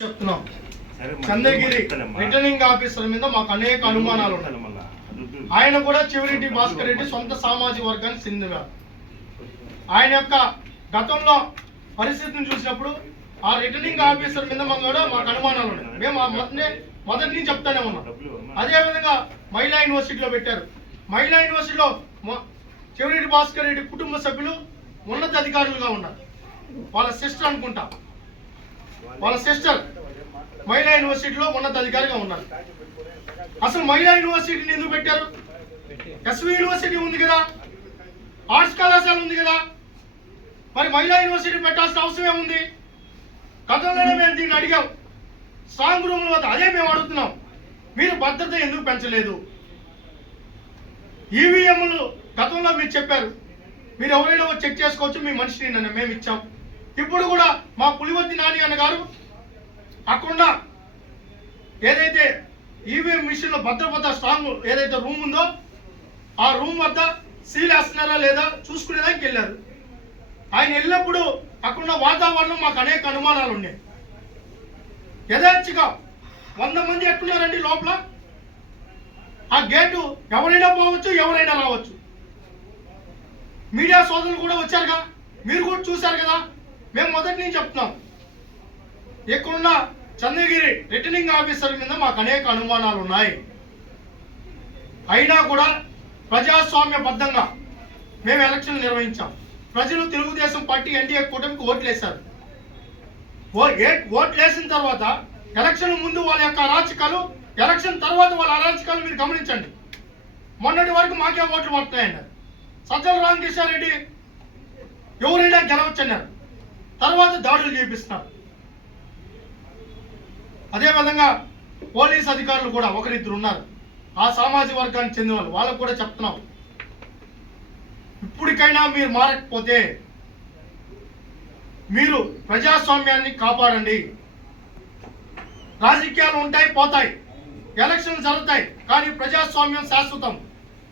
చెప్తున్నాం. Chandragiri. Returning officer మీద మాకు అనేక అనుమానాలు ఉన్నాయి. ఆయన కూడా చివరెడ్డి భాస్కర్ రెడ్డి సొంత సామాజిక వర్గానికి చెందినవారు ఆయన యొక్క గతంలో పరిస్థితిని చూసినప్పుడు ఆ రిటర్నింగ్ ఆఫీసర్ మీద మాకు కూడా మాకు అనుమానాలు ఉన్నాయి మేము ఆ మొదటి మొదటి నుంచి చెప్తానే ఉన్నాం. డబ్బులు ఇవ్వమ్మా. అదే విధంగా మహిళా యూనివర్సిటీలో పెట్టారు. మహిళా యూనివర్సిటీలో చివరెడ్డి భాస్కర్ రెడ్డి కుటుంబ సభ్యులు ఉన్నత అధికారులుగా ఉన్నారు. వాళ్ళ సిస్టర్ అనుకుంటా. వాళ్ళ సిస్టర్ మహిళా యూనివర్సిటీలో ఉన్నత అధికారిగా ఉన్నారు. అసలు మహిళా యూనివర్సిటీని ఎందుకు పెట్టారు? ఎస్వి యూనివర్సిటీ ఉంది కదా? ఆర్ట్స్ కళాశాల ఉంది కదా? మరి మహిళా యూనివర్సిటీ పెట్టాల్సిన అవసరం ఏముంది? గతంలోనే మేము దీన్ని అడిగాం. స్ట్రాంగ్ రూమ్ వద్ద అదే మేము అడుగుతున్నాం. మీరు భద్రత ఎందుకు పెంచలేదు? ఈవీఎంలు గతంలో మీరు చెప్పారు. మీరు ఎవరైనా చెక్ చేసుకోవచ్చు మీ మనిషిని నన్ను మేము ఇచ్చాం ఇప్పుడు కూడా మా పులివత్తి నాని అన్న గారు అక్కడ ఏదైతే ఈవీఎం మిషన్లో భద్రపద స్ట్రాంగ్ ఏదైతే రూమ్ ఉందో ఆ రూమ్ వద్ద సీల్ వేస్తున్నారా లేదా చూసుకునేదానికి వెళ్ళారు. ఆయన వెళ్ళినప్పుడు అక్కడున్న వాతావరణం మాకు అనేక అనుమానాలు ఉన్నాయి. యథేచ్ఛగా వంద మంది ఎక్కున్నారండి లోపల. ఆ గేటు ఎవరైనా పోవచ్చు ఎవరైనా రావచ్చు. మీడియా సోదరులు కూడా వచ్చారుగా. మీరు కూడా చూశారు కదా. మేము మొదటి నుంచి చెప్తున్నాం. ఇక్కడున్న చంద్రగిరి రిటర్నింగ్ ఆఫీసర్ మీద మాకు అనేక అనుమానాలు ఉన్నాయి. అయినా కూడా ప్రజాస్వామ్యబద్ధంగా మేము ఎలక్షన్ నిర్వహించాం. ప్రజలు తెలుగుదేశం పార్టీ ఎన్డీఏ కూటమికి ఓట్లేశారు. ఓ ఏ ఓట్లు వేసిన తర్వాత ఎలక్షన్ ముందు వాళ్ళ యొక్క అరాచకాలు ఎలక్షన్ తర్వాత వాళ్ళ అరాచకాలు మీరు గమనించండి. మొన్నటి వరకు మాకే ఓట్లు పడుతున్నాయన్నారు సజ్జల రామకృష్ణారెడ్డి ఎవరైనా గెలవచ్చు అన్నారు తర్వాత దాడులు చేపిస్తున్నారు. అదేవిధంగా పోలీస్ అధికారులు కూడా ఒకరిద్దరు ఉన్నారు. ఆ సామాజిక వర్గానికి చెందిన వాళ్ళు. వాళ్ళకు కూడా చెప్తున్నాం. ఇప్పటికైనా మీరు మారకపోతే మీరు ప్రజాస్వామ్యాన్ని కాపాడండి. రాజకీయాలు ఉంటాయి పోతాయి. ఎలక్షన్లు జరుగుతాయి కానీ ప్రజాస్వామ్యం శాశ్వతం.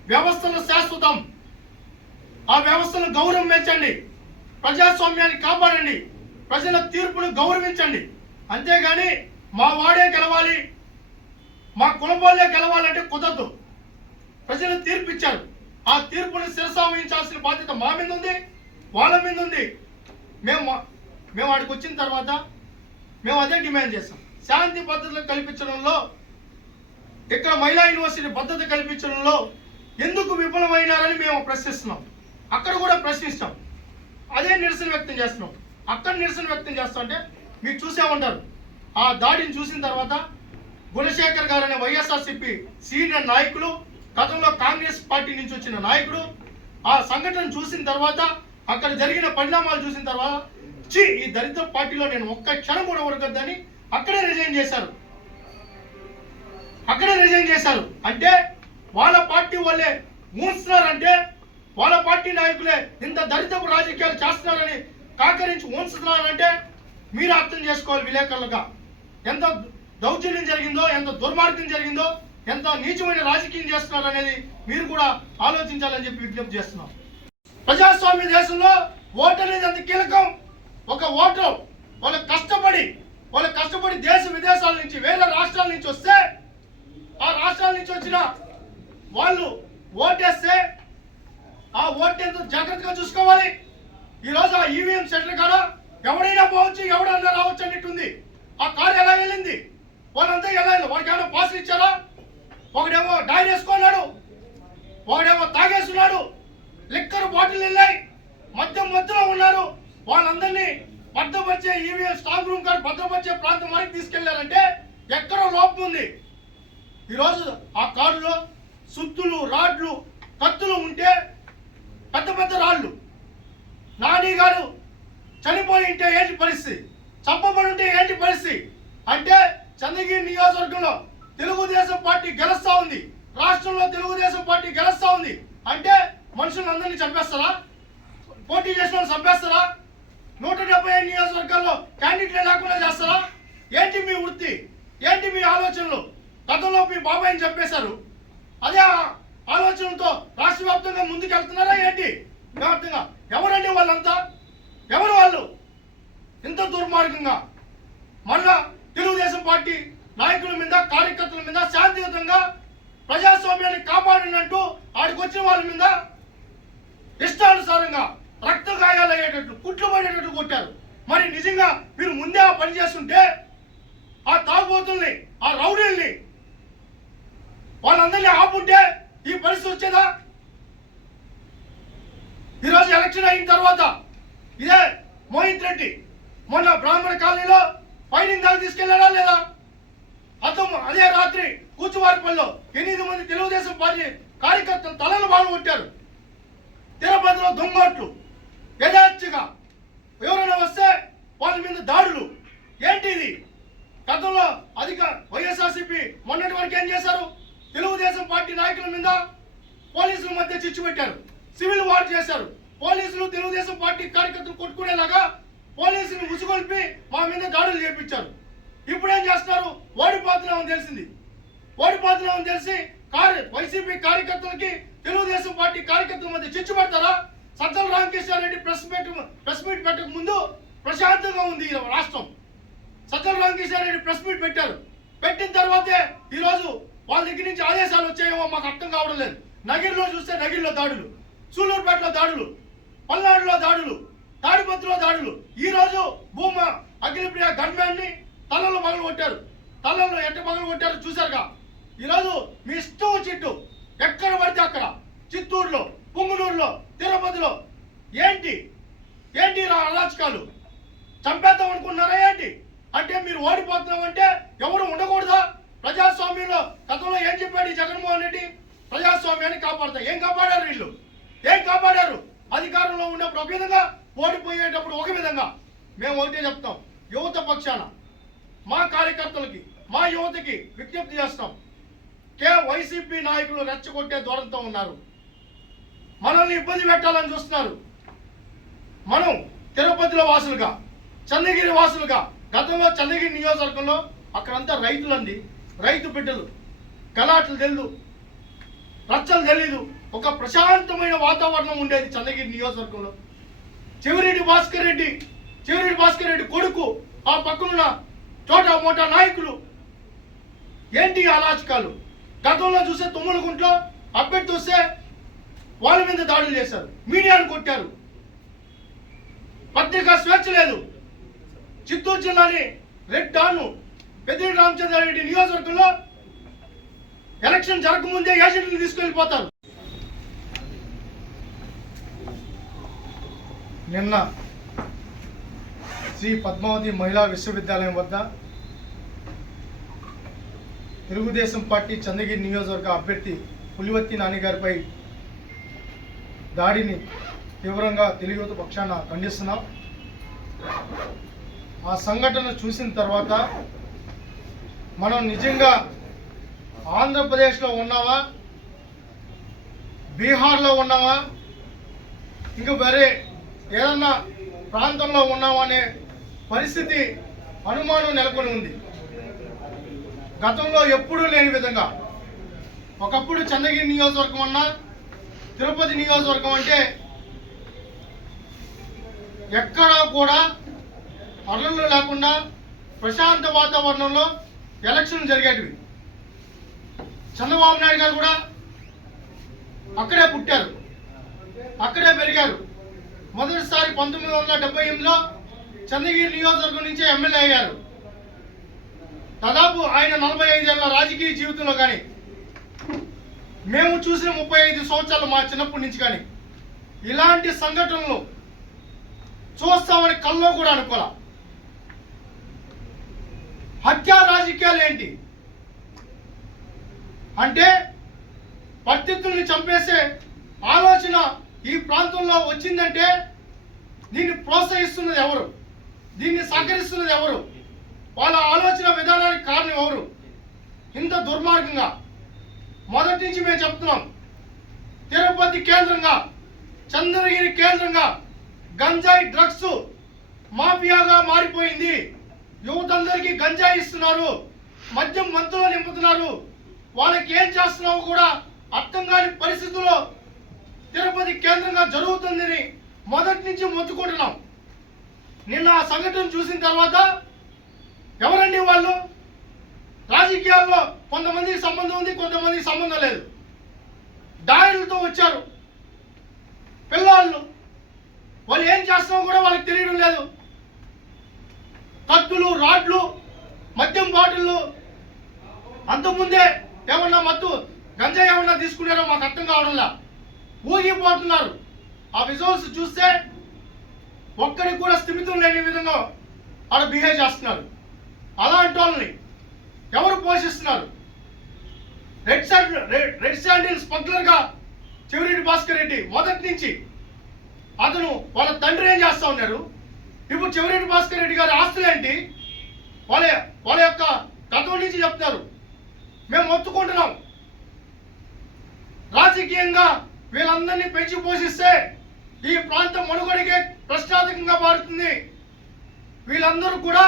వ్యవస్థలు శాశ్వతం. ఆ వ్యవస్థను గౌరవం పెంచండి. ప్రజాస్వామ్యాన్ని కాపాడండి. ప్రజల తీర్పును గౌరవించండి. అంతేగాని మా వాడే గెలవాలి మా కులపోలే గెలవాలంటే కుదరదు. ప్రజలు తీర్పు ఇచ్చారు ఆ తీర్పును శిరసావహించాల్సిన బాధ్యత మా మీద ఉంది వాళ్ళ మీద ఉంది మేము మేము వాడికి వచ్చిన తర్వాత మేము అదే డిమాండ్ చేస్తాం శాంతి భద్రతలు కల్పించడంలో ఇక్కడ మహిళా యూనివర్సిటీ భద్రత కల్పించడంలో ఎందుకు విఫలమైనారని మేము ప్రశ్నిస్తున్నాం. అక్కడ కూడా ప్రశ్నిస్తాం అదే నిరసన వ్యక్తం చేస్తున్నాం. అక్కడ నిరసన వ్యక్తం చేస్తుంటే అంటే మీరు చూసే ఉంటారు. ఆ దాడిని చూసిన తర్వాత గుణశేఖర్ గారు అనే వైఎస్ఆర్సిపి సీనియర్ నాయకులు గతంలో కాంగ్రెస్ పార్టీ నుంచి వచ్చిన నాయకుడు ఆ సంఘటన చూసిన తర్వాత అక్కడ జరిగిన పరిణామాలు చూసిన తర్వాత ఛీ ఈ దరిద్ర పార్టీలో నేను ఒక్క క్షణం కూడా ఉడకద్దని అక్కడే రిజైన్ చేశారు. అక్కడే రిజైన్ చేశారు. అంటే వాళ్ళ పార్టీ వాళ్ళే మూస్తున్నారంటే వాళ్ళ పార్టీ నాయకులే ఇంత దరిద్రపు రాజకీయాలు చేస్తున్నారని కాకరించి ఉంచుతున్నారంటే మీరు అర్థం చేసుకోవాలి విలేకరులుగా. ఎంత దౌర్జన్యం జరిగిందో ఎంత దుర్మార్గం జరిగిందో ఎంత నీచమైన రాజకీయం చేస్తున్నారు అనేది మీరు కూడా ఆలోచించాలని చెప్పి విజ్ఞప్తి చేస్తున్నాం. ప్రజాస్వామ్య దేశంలో ఓటు అనేది అంత కీలకం. ఒక ఓటు వాళ్ళు కష్టపడి వాళ్ళు కష్టపడి దేశ విదేశాల నుంచి వేరే రాష్ట్రాల నుంచి వస్తే ఆ రాష్ట్రాల నుంచి వచ్చిన వాళ్ళు ఓటేస్తే ఆ ఓట్ ఎంత జాగ్రత్తగా చూసుకోవాలి? ఈ రోజు ఆ ఈవీఎం సెంటర్ కాడ ఎవడైనా పోవచ్చు ఎవడైనా రావచ్చు అన్నట్టుంది. ఆ కారు ఎలా వెళ్ళింది? వాళ్ళంతా ఎలా వెళ్ళి వాడికి ఏమైనా పాసులు ఇచ్చారా? ఒకడేమో డైర్ వేసుకున్నాడు ఒకడేమో తాగేస్తున్నాడు. లిక్కర్ బాటిల్ వెళ్ళాయి. మధ్య మధ్యలో ఉన్నారు. వాళ్ళందరినీ భద్రపరిచే ఈవీఎం స్ట్రాంగ్ రూమ్ కాడ భద్రపరిచే ప్రాంతం వరకు తీసుకెళ్ళారంటే ఎక్కడో లోపం ఉంది. ఈరోజు ఆ కారులో సుత్తులు రాడ్లు కత్తులు ఉంటే పెద్ద పెద్ద రాళ్ళు. నాని గారు చనిపోయి ఉంటే ఏంటి పరిస్థితి? చంపబడి ఉంటే ఏంటి పరిస్థితి? అంటే చంద్రగిరి నియోజకవర్గంలో తెలుగుదేశం పార్టీ గెలుస్తా ఉంది. రాష్ట్రంలో తెలుగుదేశం పార్టీ గెలుస్తా ఉంది. అంటే మనుషులందరినీ చంపేస్తారా? పోటీ చేసిన వాళ్ళు చంపేస్తారా? నూట డెబ్బై ఐదు నియోజకవర్గాల్లో క్యాండిడేట్లు లేకుండా చేస్తారా? ఏంటి మీ వృత్తి? ఏంటి మీ ఆలోచనలు? గతంలో మీ బాబాయ్ని చెప్పేశారు. అదే ఆలోచనలతో రాష్ట్ర వ్యాప్తంగా ముందుకెళ్తున్నారా ఏంటి? వ్యాప్తంగా ఎవరండి వాళ్ళంతా? ఎవరు వాళ్ళు? ఇంత దుర్మార్గంగా మళ్ళా నాయకుల మీద శాంతియుతంగా ప్రజాస్వామ్యాన్ని కాపాడినట్టు ఆడికి వచ్చిన వాళ్ళ మీద ఇష్టానుసారంగా రక్త గాయాలు అయ్యేటట్లు కుట్లు పడేటట్లు కొట్టారు. మరి నిజంగా మీరు ముందే ఆ పని చేస్తుంటే ఆ తాగుబోతుల్ని ఆ రౌడీల్ని వాళ్ళందరినీ ఆపుంటే ఈ పరిస్థితి వచ్చేదా? ఈరోజు ఎలక్షన్ అయిన తర్వాత ఇదే మోహిత్ రెడ్డి మొన్న బ్రాహ్మణ కాలనీలో ఫైనింగ్ దాకా తీసుకెళ్ళాడా లేదా? అతను అదే రాత్రి కూచువారిపల్లిలో ఎనిమిది మంది తెలుగుదేశం పార్టీ కార్యకర్తలు తలలు బాగా కొట్టారు. తిరుపతిలో దొంగట్లు యథార్చిగా ఎవరైనా వస్తే వాళ్ళ మీద దాడులు. ఏంటి ఇది? గతంలో అధిక వైఎస్ఆర్సీపీ మొన్నటి వరకు ఏం చేశారు? తెలుగుదేశం పార్టీ నాయకుల మీద పోలీసుల మధ్య చిచ్చు పెట్టారు. సివిల్ వార్ చేశారు. పోలీసులు తెలుగుదేశం పార్టీ కార్యకర్తలు కొట్టుకునేలాగా పోలీసులు ముసుగొల్పి మా మీద దాడులు చేపించారు. ఇప్పుడు ఏం చేస్తున్నారు? ఓడిపోతున్నామని తెలిసింది. ఓడిపోతున్నామని తెలిసి కార్య వైసీపీ కార్యకర్తలకి తెలుగుదేశం పార్టీ కార్యకర్తల మధ్య చిచ్చు పెడతారా? Sajjala Ramakrishna Reddy press meet press meet పెట్టక ముందు ప్రశాంతంగా ఉంది ఈ రాష్ట్రం. సజ్జల రామకృష్ణారెడ్డి ప్రెస్ మీట్ పెట్టారు. పెట్టిన తర్వాతే ఈరోజు వాళ్ళ దగ్గర నుంచి ఆదేశాలు వచ్చాయేమో మాకు అర్థం కావడం లేదు. నగిరిలో చూస్తే నగిరిలో దాడులు సూలూరుపేటలో దాడులు పల్నాడులో దాడులు తాడిపత్రిలో దాడులు. ఈ రోజు భూమ అఖిలప్రియ గన్మ్యాన్ని తలలో మగలు కొట్టారు. తలలో ఎట్ట మగలు కొట్టారు చూసారుగా ఈరోజు మీ ఇష్టం చిట్టు ఎక్కడ పడితే అక్కడ చిత్తూరులో పుంగునూరులో తిరుపతిలో ఏంటి? ఏంటి రా అరాచకాలు? చంపేద్దాం అనుకున్నారా ఏంటి? అంటే మీరు ఓడిపోతున్నామంటే ఎవరు ఉండకూడదా? ప్రజాస్వామ్యంలో గతంలో ఏం చెప్పాడు జగన్మోహన్ రెడ్డి? ప్రజాస్వామ్యాన్ని కాపాడతా. ఏం కాపాడారు వీళ్ళు? ఏం కాపాడారు? అధికారంలో ఉన్నప్పుడు ఒక విధంగా ఓడిపోయేటప్పుడు ఒక విధంగా మేము ఒకటే చెప్తాం. యువత పక్షాన మా కార్యకర్తలకి మా యువతకి విజ్ఞప్తి చేస్తాం. కే వైసీపీ నాయకులు రెచ్చగొట్టే దూరంతో ఉన్నారు. మనల్ని ఇబ్బంది పెట్టాలని చూస్తున్నారు. మనం తిరుపతిలో వాసులుగా చంద్రగిరి వాసులుగా గతంలో చంద్రగిరి నియోజకవర్గంలో అక్కడంతా రైతులండి. రైతు బిడ్డలు గలాట్లు తెలు రచ్చలు తెలీదు. ఒక ప్రశాంతమైన వాతావరణం ఉండేది చంద్రగిరి నియోజకవర్గంలో. చెవిరెడ్డి భాస్కర్ రెడ్డి చెవిరెడ్డి భాస్కర్ రెడ్డి కొడుకు ఆ పక్కనున్న చోటా మోటా నాయకులు ఏంటి ఈ అరాచకాలు? గతంలో చూస్తే తుమ్మలగుంట్లో అభ్యర్థి వస్తే వాళ్ళ మీద దాడులు చేశారు. మీడియాను కొట్టారు. పత్రికా స్వేచ్ఛ లేదు. చిత్తూరు జిల్లాని రెడ్ డాను పెద్దిరెడ్డి రామచంద్రారెడ్డి నియోజకవర్గంలో ఎలక్షన్ జరగకముందే ఏజెంట్లు తీసుకెళ్ళిపోతారు. నిన్న శ్రీ పద్మావతి మహిళా విశ్వవిద్యాలయం వద్ద తెలుగుదేశం పార్టీ చంద్రగిరి నియోజకవర్గ అభ్యర్థి పులివత్తి నాన్నగారిపై దాడిని తీవ్రంగా తెలుగు పక్షాన ఖండిస్తున్నాం. ఆ సంఘటన చూసిన తర్వాత మనం నిజంగా ఆంధ్రప్రదేశ్లో ఉన్నావా? బీహార్లో ఉన్నావా? ఇంకా వేరే ఏదన్నా ప్రాంతంలో ఉన్నావా అనే పరిస్థితి అనుమానం నెలకొని ఉంది. గతంలో ఎప్పుడూ లేని విధంగా. ఒకప్పుడు చంద్రగిరి నియోజకవర్గం అన్నా తిరుపతి నియోజకవర్గం అంటే ఎక్కడా కూడా అర్హులు లేకుండా ప్రశాంత వాతావరణంలో ఎలక్షన్ జరిగేటివి. చంద్రబాబు నాయుడు గారు కూడా అక్కడే పుట్టారు. అక్కడే పెరిగారు. మొదటిసారి పంతొమ్మిది వందల డెబ్బై ఎనిమిదిలో చంద్రగిరి నియోజకవర్గం నుంచే ఎమ్మెల్యే అయ్యారు. దాదాపు ఆయన నలభై ఐదేళ్ళ రాజకీయ జీవితంలో కానీ మేము చూసిన ముప్పై ఐదు సంవత్సరాలు మా చిన్నప్పటి నుంచి కానీ ఇలాంటి సంఘటనలు చూస్తామని కల్లో కూడా అనుకోలే. హత్యా రాజకీయాలు ఏంటి? అంటే పద్ధతుల్ని చంపేసే ఆలోచన ఈ ప్రాంతంలో వచ్చిందంటే దీన్ని ప్రోత్సహిస్తున్నది ఎవరు? దీన్ని సహకరిస్తున్నది ఎవరు? వాళ్ళ ఆలోచన విధానానికి కారణం ఎవరు? ఇంత దుర్మార్గంగా. మొదటి నుంచి మేము చెప్తున్నాం తిరుపతి కేంద్రంగా చంద్రగిరి కేంద్రంగా గంజాయి డ్రగ్స్ మాఫియాగా మారిపోయింది. యువతందరికీ గంజాయి ఇస్తున్నారు మద్యం మంతులో నింపుతున్నారు. వాళ్ళకి ఏం చేస్తున్నావు కూడా అర్థం కాని పరిస్థితుల్లో తిరుపతి కేంద్రంగా జరుగుతుందని మొదటి నుంచి మొత్తుకుంటున్నాం. నిన్న ఆ సంఘటన చూసిన తర్వాత ఎవరండి వాళ్ళు? రాజకీయాల్లో కొంతమందికి సంబంధం ఉంది కొంతమందికి సంబంధం లేదు. దాడులతో వచ్చారు. పిల్లవాళ్ళు. వాళ్ళు ఏం చేస్తున్నావు కూడా వాళ్ళకి తెలియడం లేదు. కత్తులు రాడ్లు మద్యం బాటిళ్ళు. అంతకుముందే ఏమన్నా మత్తు గంజా ఏమన్నా తీసుకున్నారో మాకు అర్థం కావడంలా. ఊగిపోతున్నారు ఆ విజువల్స్ చూస్తే ఒక్కడికి కూడా స్థిమితం లేని విధంగా ఆడ బిహేవ్ చేస్తున్నారు. అలాంటి వాళ్ళని ఎవరు పోషిస్తున్నారు? రెడ్ శాండ్ రెడ్ శాండిల్ స్మగ్లర్గా చెవిరెడ్డి భాస్కర్ రెడ్డి మొదటి నుంచి అతను వాళ్ళ తండ్రి ఏం చేస్తా ఉన్నారు? ఇప్పుడు చెవిరెడ్డి భాస్కర్ రెడ్డి గారి ఆస్తులు ఏంటి? వాళ్ళ వాళ్ళ యొక్క గతం నుంచి చెప్తారు మేము ఒత్తుకుంటున్నాం రాజకీయంగా వీళ్ళందరినీ పెంచి పోషిస్తే ఈ ప్రాంతం మనుగడికే ప్రశ్నార్థకంగా మారుతుంది. వీళ్ళందరూ కూడా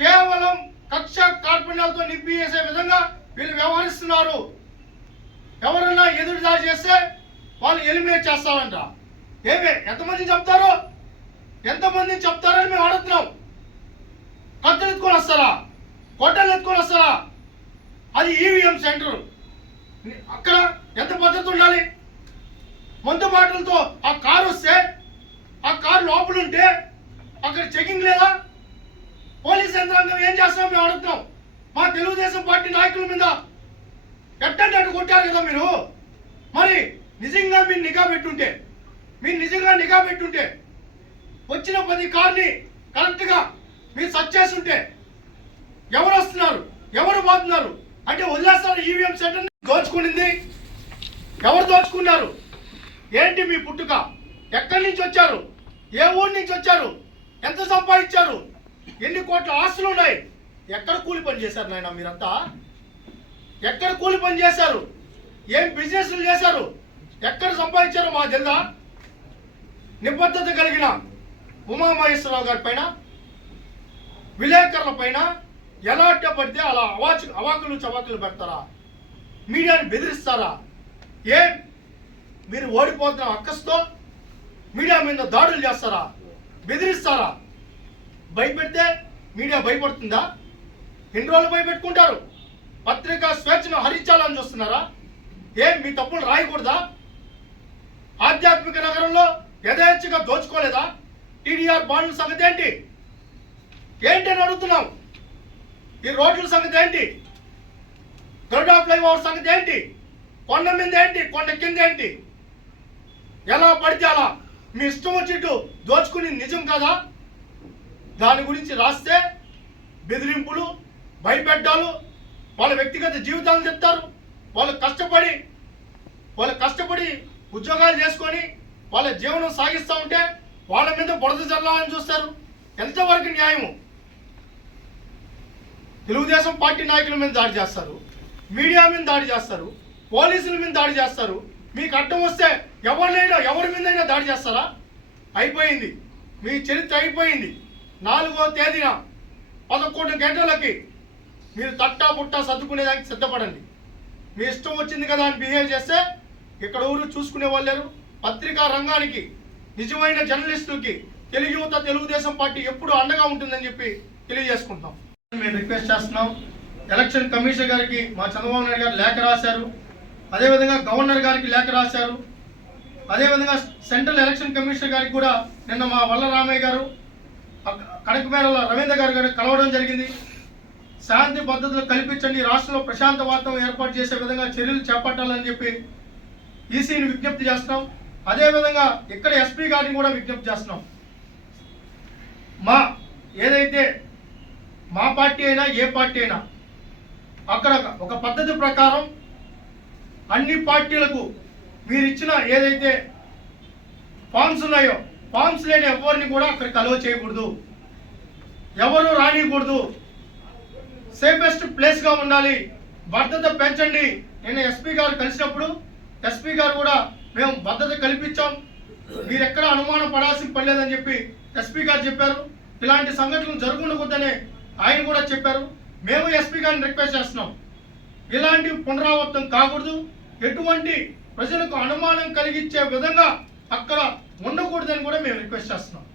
కేవలం కక్ష కార్పణ్యాలతో నిప్పి చేసే విధంగా వీళ్ళు వ్యవహరిస్తున్నారు. ఎవరన్నా ఎదురుదారి చేస్తే వాళ్ళు ఎలిమినేట్ చేస్తారంట. ఏమే? ఎంతమంది చెప్తారో? ఎంతమంది చెప్తారని మేము అడుగుతున్నాం. కత్తులు ఎత్తుకొని వస్తారా? కొట్టలు ఎత్తుకొని వస్తారా? అది ఈవీఎం సెంటర్. అక్కడ ఎంత పద్ధతి ఉండాలి? మందు బాటలతో ఆ కారు వస్తే ఆ కారు లోపల ఉంటే అక్కడ చెకింగ్ లేదా? పోలీస్ యంత్రాంగం ఏం చేస్తామో మేము అడుగుతున్నాం. మా తెలుగుదేశం పార్టీ నాయకుల మీద ఎట్టంటే అటు కొట్టారు కదా మీరు? మరి నిజంగా మీరు నిఘా పెట్టుంటే మీరు నిజంగా నిఘా పెట్టుంటే వచ్చిన పది కార్ని కరెక్ట్గా మీరు సర్చ్ చేస్తుంటే ఎవరు వస్తున్నారు ఎవరు పోతున్నారు అంటే వదిలేస్తారు ఈవీఎం సెంటర్ దోచుకునింది ఎవరు దోచుకున్నారు? ఏంటి మీ పుట్టుక? ఎక్కడి నుంచి వచ్చారు? ఏ ఊరి నుంచి వచ్చారు? ఎంత సంపాదించారు? ఎన్ని కోట్ల ఆస్తులు ఉన్నాయి? ఎక్కడ కూలి పని చేశారు నాయన మీరంతా? ఎక్కడ కూలి పని చేశారు? ఏం బిజినెస్లు చేశారు? ఎక్కడ సంపాదించారో మాకు తెలుదా నిబద్ధత కలిగిన ఉమామహేశ్వరరావు గారి పైన విలేకరుల పైన ఎలా అడ్డ పడితే అలా అవాచు అవాకులు చవాకులు పెడతారా? మీడియాని బెదిరిస్తారా? ఏం? మీరు ఓడిపోతున్న అక్కస్తో మీడియా మీద దాడులు చేస్తారా? బెదిరిస్తారా? భయపెడితే మీడియా భయపడుతుందా? ఎన్ని రోజులు భయపెట్టుకుంటారు? పత్రికా స్వేచ్ఛను హరించాలని చూస్తున్నారా? ఏం? మీ తప్పులు రాయకూడదా? ఆధ్యాత్మిక నగరంలో యథేచ్ఛగా దోచుకోలేదా? టీడీఆర్ బాండ్ల సంగతి ఏంటి? ఏంటి అని అడుగుతున్నాం. ఈ రోడ్ల సంగతి ఏంటి? గరుడా ఫ్లైఓవర్ సంగతి ఏంటి? కొండ మీద ఏంటి? కొండ కింద ఏంటి? ఎలా పడితే అలా? మీ ఇష్టం వచ్చిట్టు దోచుకుని నిజం కదా? దాని గురించి రాస్తే బెదిరింపులు భయపెట్టాలు వాళ్ళ వ్యక్తిగత జీవితాలు చెప్తారు. వాళ్ళు కష్టపడి వాళ్ళు కష్టపడి ఉద్యోగాలు చేసుకొని వాళ్ళ జీవనం సాగిస్తూ ఉంటే వాళ్ళ మీద బురద చల్లాలని చూస్తారు. ఎంతవరకు న్యాయము? తెలుగుదేశం పార్టీ నాయకుల మీద దాడి చేస్తారు. మీడియా మీద దాడి చేస్తారు. పోలీసుల మీద దాడి చేస్తారు. మీకు అడ్డం వస్తే ఎవరినైనా ఎవరి మీదైనా దాడి చేస్తారా? అయిపోయింది. మీ చరిత్ర అయిపోయింది. నాలుగో తేదీన పదకొండు గంటలకి మీరు తట్టా పుట్టా సర్దుకునేదానికి సిద్ధపడండి. మీ ఇష్టం వచ్చింది కదా అని బిహేవ్ చేస్తే ఇక్కడ ఊరు చూసుకునే వాళ్ళు లేరు. పత్రికా రంగానికి నిజమైన జర్నలిస్టులకి తెలుగు యువత తెలుగుదేశం పార్టీ ఎప్పుడు అండగా ఉంటుందని చెప్పి తెలియజేసుకుంటాం మేము రిక్వెస్ట్ చేస్తున్నాం. ఎలక్షన్ కమిషన్ గారికి మా చంద్రబాబు నాయుడు గారు లేఖ రాశారు. అదేవిధంగా గవర్నర్ గారికి లేఖ రాశారు. అదేవిధంగా సెంట్రల్ ఎలక్షన్ కమిషనర్ గారికి కూడా నిన్న మా వల్ల రామయ్య గారు అక్క- కడకమేరల రవీంద్ర గారు గారు కలవడం జరిగింది. శాంతి భద్రతలు కల్పించండి. రాష్ట్రంలో ప్రశాంత వాతావరణం ఏర్పాటు చేసే విధంగా చర్యలు చేపట్టాలని చెప్పి ఈసీని విజ్ఞప్తి చేస్తున్నాం. అదేవిధంగా ఇక్కడ ఎస్పీ గారిని కూడా విజ్ఞప్తి చేస్తున్నాం. మా ఏదైతే మా పార్టీ అయినా ఏ పార్టీ అయినా అక్కడ ఒక పద్ధతి ప్రకారం అన్ని పార్టీలకు మీరు ఇచ్చిన ఏదైతే ఫామ్స్ ఉన్నాయో ఫామ్స్ లేని ఎవరిని కూడా అక్కడికి అలో చేయకూడదు. ఎవరు రానియకూడదు. సేఫెస్ట్ ప్లేస్గా ఉండాలి. భద్రత పెంచండి. నిన్న ఎస్పీ గారు కలిసినప్పుడు ఎస్పీ గారు కూడా మేము భద్రత కల్పించాం. మీరు ఎక్కడ అనుమానం పడాల్సి పడలేదని చెప్పి ఎస్పీ గారు చెప్పారు. ఇలాంటి సంఘటనలు జరుగుండకూడదని ఆయన కూడా చెప్పారు. మేము ఎస్పీ గారిని రిక్వెస్ట్ చేస్తున్నాం. ఇలాంటి పునరావృతం కాకూడదు. ఎటువంటి ప్రజలకు అనుమానం కలిగించే విధంగా అక్కడ ఉండకూడదని కూడా మేము రిక్వెస్ట్ చేస్తున్నాం.